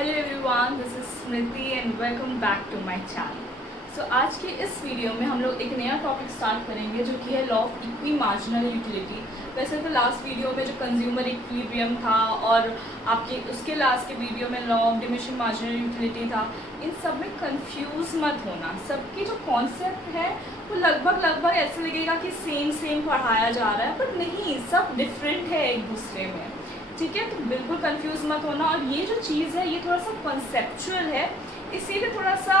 Hello everyone, this is Smriti and welcome back to my channel. So आज के इस video में हम लोग एक नया टॉपिक स्टार्ट करेंगे जो कि है law of equi marginal utility. वैसे तो लास्ट वीडियो में जो कंज्यूमर इक्विलिब्रियम था और आपके उसके लास्ट के वीडियो में law of diminishing marginal utility था। इन सब में कंफ्यूज मत होना, सबकी जो कॉन्सेप्ट है वो लगभग ऐसे लगेगा कि सेम पढ़ाया जा रहा है, पर नहीं, सब डिफरेंट है एक दूसरे में। ठीक है, तो बिल्कुल कंफ्यूज मत होना। और ये जो चीज़ है ये थोड़ा सा कॉन्सेप्चुअल है, इसीलिए थोड़ा सा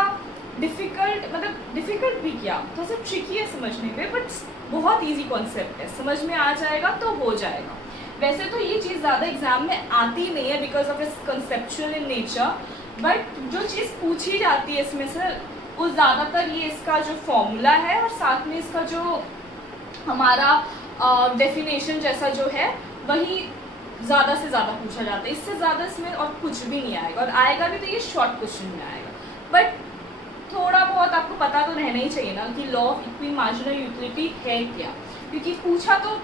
डिफ़िकल्ट भी क्या, थोड़ा सा ट्रिकी है समझने में, बट बहुत इजी कॉन्सेप्ट है, समझ में आ जाएगा तो हो जाएगा। वैसे तो ये चीज़ ज़्यादा एग्जाम में आती नहीं है because of its conceptual in nature, but जो चीज़ पूछी जाती है इसमें से वो ज़्यादातर ये इसका जो फॉर्मूला है और साथ में इसका जो हमारा डेफिनेशन जैसा जो है वही ज़्यादा से ज़्यादा पूछा जाता है। इससे ज़्यादा इसमें और कुछ भी नहीं आएगा, और आएगा भी तो ये शॉर्ट क्वेश्चन में आएगा। बट थोड़ा बहुत आपको पता तो रहना ही चाहिए ना कि law of equi marginal utility है क्या, क्योंकि पूछा तो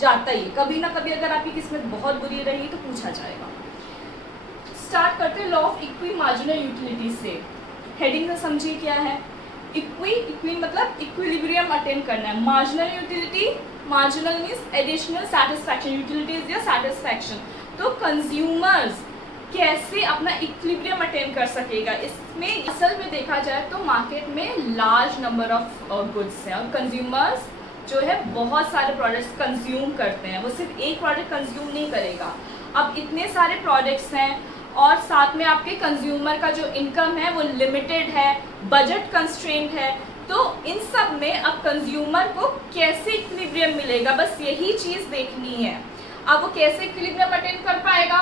जाता ही, कभी ना कभी अगर आपकी किस्मत बहुत बुरी रही तो पूछा जाएगा। स्टार्ट करते हैं law of equi marginal utility से। हेडिंग से समझिए क्या है। इक्वी मतलब इक्विलिब्रियम अटेन करना है। Marginal utility, marginal means additional satisfaction, utility is your satisfaction. तो कंज्यूमर्स कैसे अपना इक्विलिब्रियम अटेन कर सकेगा, इसमें असल में देखा जाए तो मार्केट में लार्ज नंबर ऑफ गुड्स हैं और कंज्यूमर्स जो है बहुत सारे प्रोडक्ट्स कंज्यूम करते हैं, वो सिर्फ एक प्रोडक्ट कंज्यूम नहीं करेगा। अब इतने सारे प्रोडक्ट्स हैं और साथ में आपके कंज्यूमर का जो इनकम है वो लिमिटेड है, बजट कंस्ट्रेंट है, तो इन सब में अब कंज्यूमर को कैसे इक्विलिब्रियम मिलेगा, बस यही चीज़ देखनी है। अब वो कैसे इक्विलिब्रियम अटेन कर पाएगा,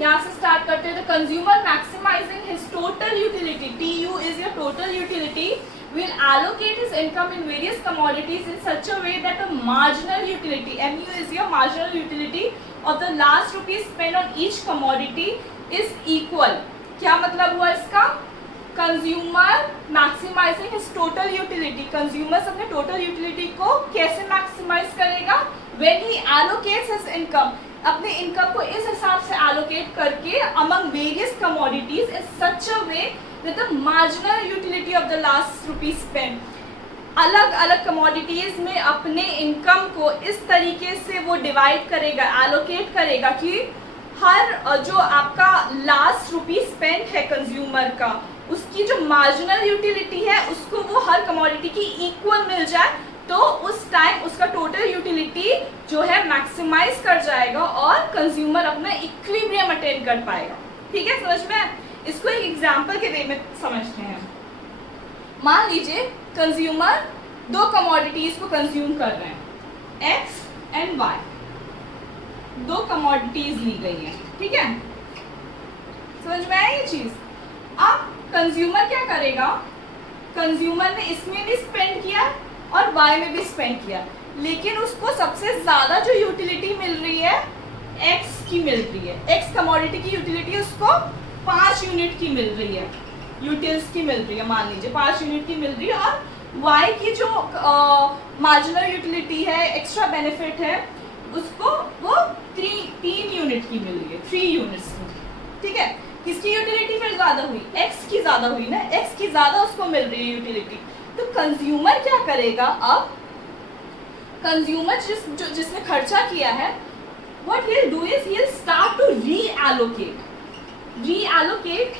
यहाँ से स्टार्ट करते हैं। तो consumer maximising his total utility, TU is your total utility, will allocate his income in various commodities in such a way that the marginal utility, MU is your marginal utility, of the last rupees spent on each commodity is equal। क्या मतलब हुआ इसका? Consumer maximising his total utility, consumer अपने total utility को कैसे maximise करेगा? When he allocates his income, अपने income को इस हिसाब से एलोकेट करके among various commodities in such a way that the marginal utility of the last rupees spend, अलग अलग कमोडिटीज में अपने इनकम को इस तरीके से वो डिवाइड करेगा, एलोकेट करेगा कि हर जो आपका लास्ट रुपीज स्पेंड है कंज्यूमर का, उसकी जो मार्जिनल यूटिलिटी है उसको वो हर कमोडिटी की इक्वल मिल जाए, तो उस टाइम उसका टोटल यूटिलिटी जो है मैक्सिमाइज कर जाएगा और कंज्यूमर अपना इक्विलिब्रियम अटेन कर पाएगा। ठीक है, समझ में? इसको एक एग्जांपल के वे में समझते हैं। मान लीजिए कंज्यूमर दो कमोडिटीज को कंज्यूम कर रहे हैं, X एंड Y, दो कमोडिटीज ली गई हैं। ठीक है, समझ में आई ये चीज? अब कंज्यूमर क्या करेगा? कंज्यूमर ने इसमें भी स्पेंड किया और Y में भी स्पेंड किया, लेकिन उसको सबसे ज्यादा जो यूटिलिटी मिल रही है X की मिल रही है। X कमोडिटी की यूटिलिटी उसको 5 यूनिट की मिल रही है, यूटिल्स की मिल रही है, मान लीजिए 5 यूनिट की मिल रही है, और Y की जो मार्जिनल यूटिलिटी है, एक्स्ट्रा बेनिफिट है, उसको वो 3 यूनिट की मिल रही है, 3 यूनिट्स की। ठीक है, किसकी यूटिलिटी फिर ज्यादा हुई? X की ज्यादा हुई ना, X की ज्यादा उसको मिल रही है यूटिलिटी। तो कंज्यूमर क्या करेगा? अब कंज्यूमर जिसने खर्चा किया है, what he'll do is he'll start to reallocate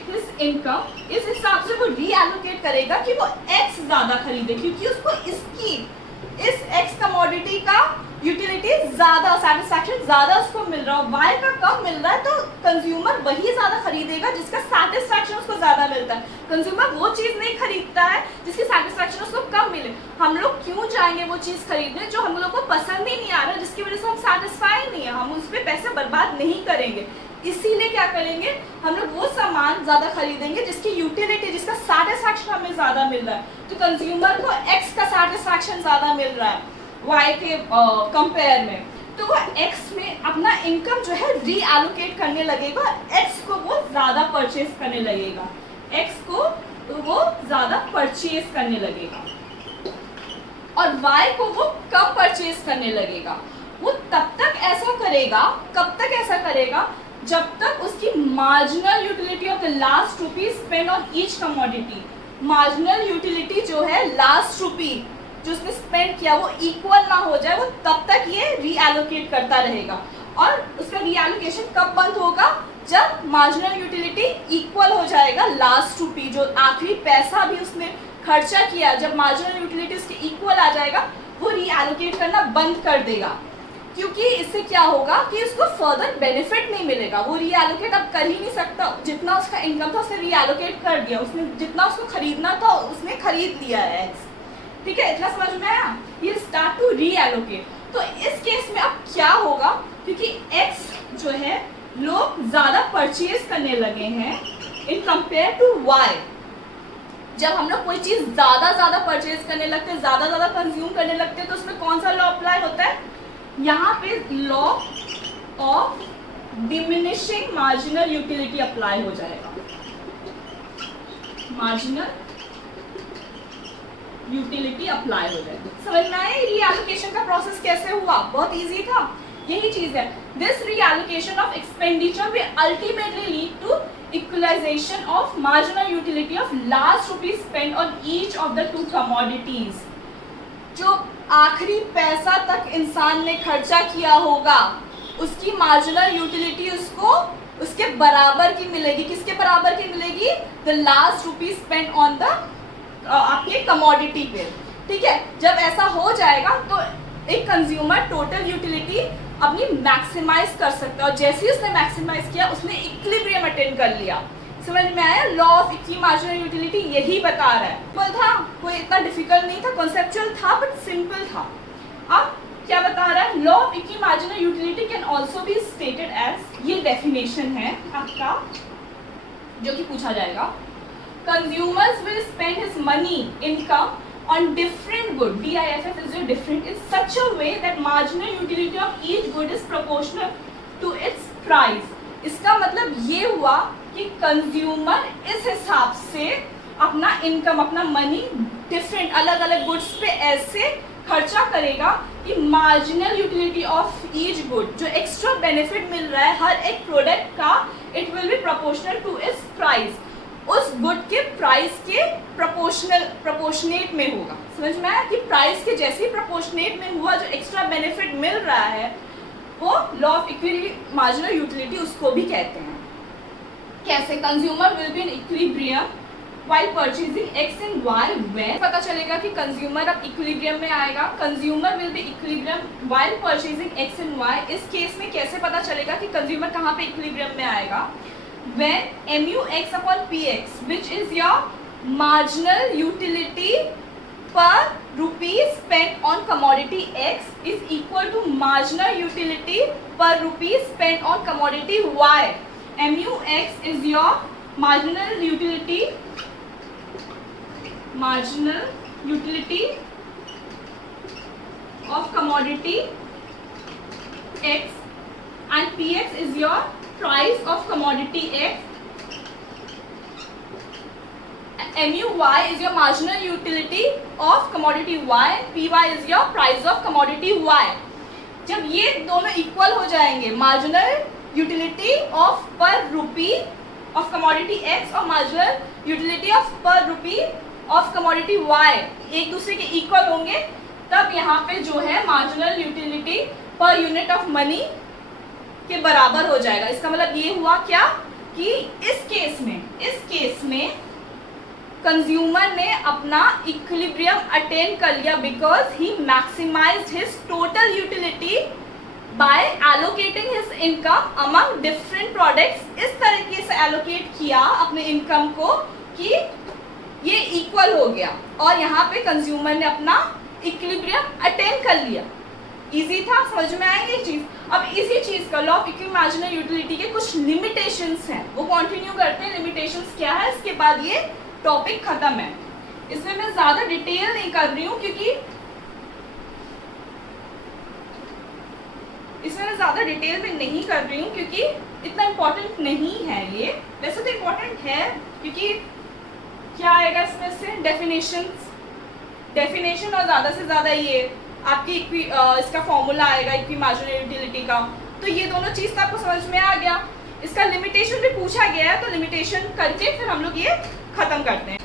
his income, इस हिसाब से वो reallocate करेगा कि वो X ज्यादा खरीदे, क्योंकि उसको इस X कमोडिटी का यूटिलिटी ज्यादा, सेटिस्फैक्शन ज्यादा उसको मिल रहा है, Y का कम मिल रहा है, तो कंज्यूमर वही ज्यादा खरीदेगा जिसका सेटिस्फैक्शन उसको ज्यादा मिलता है। कंज्यूमर वो चीज नहीं खरीदता है जिसकी सेटिस्फैक्शन उसको कम मिले। हम लोग क्यों जाएंगे वो चीज खरीदने जो हम लोग को पसंद ही नहीं आ रहा, जिसकी वजह से हम सेटिस्फाई नहीं है, हम उस पर पैसे बर्बाद नहीं करेंगे। इसीलिए क्या करेंगे, हम लोग वो सामान ज्यादा खरीदेंगे जिसकी यूटिलिटी, जिसका सेटिस्फैक्शन हमें ज्यादा मिल रहा है। तो कंज्यूमर को X का सेटिस्फैक्शन ज्यादा मिल रहा है Y के कंपेयर में, तो वो X में अपना इनकम जो है रीएलोकेट करने लगेगा, X को वो ज्यादा परचेज करने लगेगा, X को तो वो ज्यादा परचेज करने लगेगा, और Y को वो कम परचेज करने लगेगा। वो तब तक ऐसा करेगा, कब तक ऐसा करेगा? जब तक उसकी marginal utility of the last rupee spend on each commodity, marginal utility जो है लास्ट रुपी जो उसने स्पेंड किया वो इक्वल ना हो जाए, वो तब तक ये रीएलोकेट करता रहेगा। और उसका रीएलोकेशन कब बंद होगा? जब मार्जिनल यूटिलिटी इक्वल हो जाएगा लास्ट रुपी, जो आखिरी पैसा भी उसने खर्चा किया, जब मार्जिनल यूटिलिटी उसके इक्वल आ जाएगा वो रीएलोकेट करना बंद कर देगा। क्योंकि इससे क्या होगा कि उसको फर्दर बेनिफिट नहीं मिलेगा, वो रीएलोकेट अब कर ही नहीं सकता। जितना उसका इनकम था उसने रीएलोकेट कर दिया, उसने जितना उसको खरीदना था उसने खरीद लिया है एक्स। ठीक है, इतना समझ में आया? ये स्टार्ट टू रीएलोकेट। तो इस केस में अब क्या होगा, क्योंकि एक्स जो है लोग ज़्यादा परचेज करने लगे हैं इन कंपेयर टू वाई। जब हम लोग कोई चीज़ ज़्यादा परचेज करने लगते हैं, ज़्यादा कंज्यूम करने लगते हैं, तो उसमें कौन सा लॉ अप्लाई होता है? यहाँ पे law of diminishing marginal utility apply हो जाएगा। मार्जिनल यूटिलिटी अप्लाई हो जाएगी। समझ में आया रीएलोकेशन का प्रोसेस कैसे हुआ? बहुत इजी था, यही चीज है। This reallocation of expenditure will ultimately lead to equalisation of marginal utility of last rupee spend on each of the two commodities. जो आखिरी पैसा तक इंसान ने खर्चा किया होगा उसकी मार्जिनल यूटिलिटी उसको उसके बराबर की मिलेगी। किसके बराबर की मिलेगी? The last rupee spend on the आपके कमोडिटी पे। ठीक है, जब ऐसा हो जाएगा तो एक कंज्यूमर टोटल यूटिलिटी अपनी मैक्सिमाइज कर सकता है, और जैसे ही उसने मैक्सिमाइज किया उसने इक्विलिब्रियम अटेन कर लिया। समझ में आया? Law of equi marginal utility यही बता रहा है। सिंपल था, कोई इतना डिफिकल्ट नहीं था, कॉन्सेप्चुअल था बट सिंपल था। अब क्या बता रहा है? Law of equi marginal utility can also be stated as, ये डेफिनेशन है आपका जो कि पूछा जाएगा। Consumers will spend his money, income on different good, DIFF is your different, in such a way that marginal utility of each good is proportional to its price. इसका मतलब ये हुआ कि कंज्यूमर इस हिसाब से अपना इनकम, अपना मनी डिफरेंट अलग अलग गुड्स पे ऐसे खर्चा करेगा कि marginal utility of each good, जो एक्स्ट्रा बेनिफिट मिल रहा है हर एक प्रोडक्ट का, it will be proportional to its price, उस गुड के प्राइस के प्रोपोर्शनेट में होगा। समझ में आया कि प्राइस के जैसे ही प्रोपोर्शनेट में हुआ, जो एक्स्ट्रा बेनिफिट मिल रहा है वो law of equi marginal utility उसको भी कहते हैं। कैसे? Consumer will be in equilibrium while purchasing x and y, when पता चलेगा कि कंज्यूमर अब इक्विलिब्रियम में आएगा। Consumer will be equilibrium while purchasing x and y. इस केस में कैसे पता चलेगा कि कंज्यूमर कहाँ पे इक्विलिब्रियम में आएगा? When MUX upon PX, which is your marginal utility per rupee spent on commodity X, is equal to marginal utility per rupee spent on commodity Y. MUX is your marginal utility of commodity X, and PX is your price of commodity X. MUY is your marginal utility of commodity Y, PY is your price of commodity Y. जब ये दोनों equal हो जाएंगे, marginal utility of पर रूपी of commodity X और marginal utility of पर रूपी ऑफ कमोडिटी Y एक दूसरे के इक्वल होंगे, तब यहाँ पे जो है marginal utility per unit of money के बराबर हो जाएगा। इसका मतलब ये हुआ क्या कि इस केस में कंज्यूमर ने अपना इक्विलिब्रियम अटेन कर लिया, because he maximised his total utility by allocating his income among different products. इस तरीके से एलोकेट किया अपने इनकम को कि ये इक्वल हो गया, और यहाँ पे कंज्यूमर ने अपना इक्विलिब्रियम अटेन कर लिया। इजी था, समझ में आएंगे चीज। अब इसी चीज का law of equi marginal utility के कुछ लिमिटेशंस हैं, वो कंटिन्यू करते हैं। लिमिटेशंस क्या है, इसके बाद ये टॉपिक खत्म है। इसमें मैं ज्यादा डिटेल नहीं कर रही हूँ, क्योंकि इतना इम्पोर्टेंट नहीं है ये। वैसे तो इम्पोर्टेंट है, क्योंकि क्या आएगा इसमें से डेफिनेशन और ज़्यादा से ज़्यादा ये आपकी इसका फॉर्मूला आएगा इक्वी मार्जिनल यूटिलिटी का। तो ये दोनों चीज़ तो आपको समझ में आ गया। इसका लिमिटेशन भी पूछा गया है, तो लिमिटेशन करके फिर हम लोग ये खत्म करते हैं।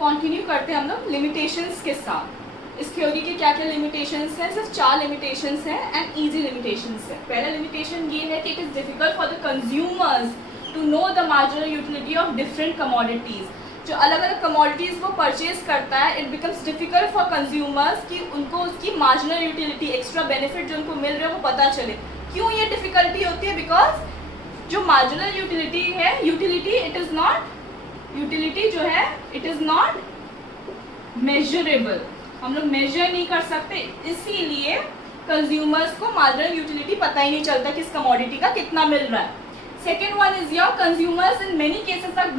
कंटिन्यू करते हैं हम लोग लिमिटेशंस के साथ। इस थ्योरी के क्या क्या लिमिटेशंस हैं? सिर्फ 4 लिमिटेशंस हैं एंड इजी लिमिटेशंस हैं। पहला लिमिटेशन ये है कि it is difficult for the consumers to know the marginal utility of different commodities. जो अलग अलग कमोडिटीज़ वो परचेज करता है, it becomes difficult for consumers कि उनको उसकी मार्जिनल यूटिलिटी, एक्स्ट्रा बेनिफिट जो उनको मिल रहे हैं वो पता चले। क्यों ये डिफिकल्टी होती है? बिकॉज जो मार्जिनल यूटिलिटी है, यूटिलिटी जो है इट इज़ नॉट मेजरेबल, हम लोग मेजर नहीं कर सकते, इसीलिए कंज्यूमर्स को मार्जिनल यूटिलिटी पता ही नहीं चलता कि इस कमोडिटी का कितना मिल रहा है। Second one is your consumers in many cases are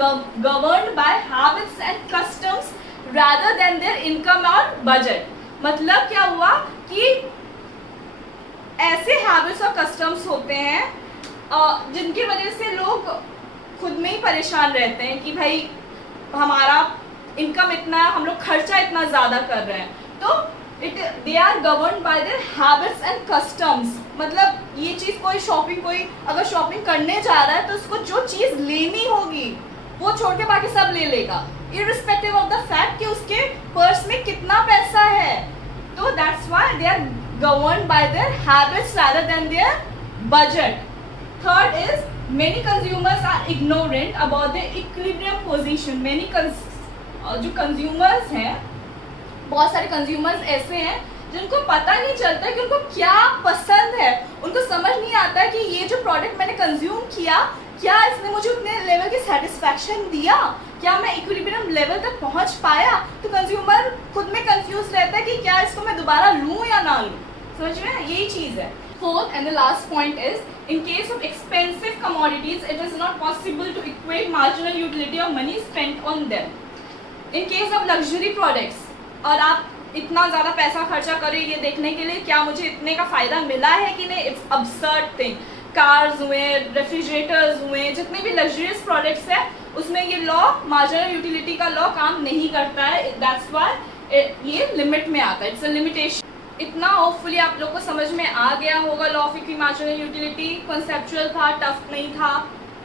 governed by habits and customs rather than their income or budget। मतलब क्या हुआ कि ऐसे हैबिट्स और कस्टम्स होते हैं जिनकी वजह से लोग खुद में ही परेशान रहते हैं कि भाई हमारा इनकम इतना है, हम लोग खर्चा इतना ज़्यादा कर रहे हैं, तो they are govern by their habits and customs. मतलब ये चीज़ कोई अगर शॉपिंग करने जा रहा है तो उसको जो चीज़ लेनी होगी वो छोड़ के बाकी सब ले लेगा, इररिस्पेक्टिव ऑफ द फैक्ट कि उसके पर्स में कितना पैसा है। तो that's why they are govern by their habits rather than their budget। Third is many consumers are ignorant about their equilibrium position। जो कंज्यूमर्स हैं, बहुत सारे कंज्यूमर्स ऐसे हैं जिनको पता नहीं चलता कि उनको क्या पसंद है। उनको समझ नहीं आता कि ये जो प्रोडक्ट मैंने कंज्यूम किया, क्या इसने मुझे उतने लेवल की सेटिस्फैक्शन दिया, क्या मैं इक्विलिब्रियम लेवल तक पहुंच पाया। तो कंज्यूमर खुद में कंफ्यूज रहता है कि क्या इसको मैं दोबारा लूँ या ना लूँ। समझ में? यही चीज़ है। Fourth and the last point is, in case of expensive commodities, it is not possible to equate marginal utility of money spent on them। In case of luxury products, और आप इतना ज़्यादा पैसा खर्चा करें ये देखने के लिए क्या मुझे इतने का फ़ायदा मिला है कि नहीं, इट्स अब्सर्ड थिंग। कार्स हुए, रेफ्रिजरेटर्स हुए, जितने भी लग्जरियस प्रोडक्ट्स हैं उसमें ये लॉ, मार्जिनल यूटिलिटी का लॉ काम नहीं करता है। दैट्स व्हाई ये लिमिट में आता है, इट्स अ लिमिटेशन। इतना होपफुली आप लोग को समझ में आ गया होगा law of marginal utility. Conceptual था, टफ नहीं था,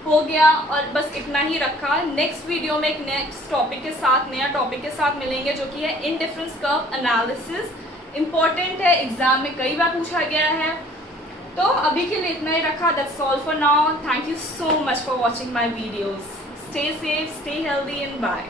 हो गया, और बस इतना ही रखा। नेक्स्ट वीडियो में एक नेक्स्ट टॉपिक के साथ, नया टॉपिक के साथ मिलेंगे जो कि है इंडिफरेंस कर्व एनालिसिस। इम्पॉर्टेंट है, एग्जाम में कई बार पूछा गया है। तो अभी के लिए इतना ही रखा। That's all for now. Thank you so much for watching my videos. Stay safe, stay healthy and bye.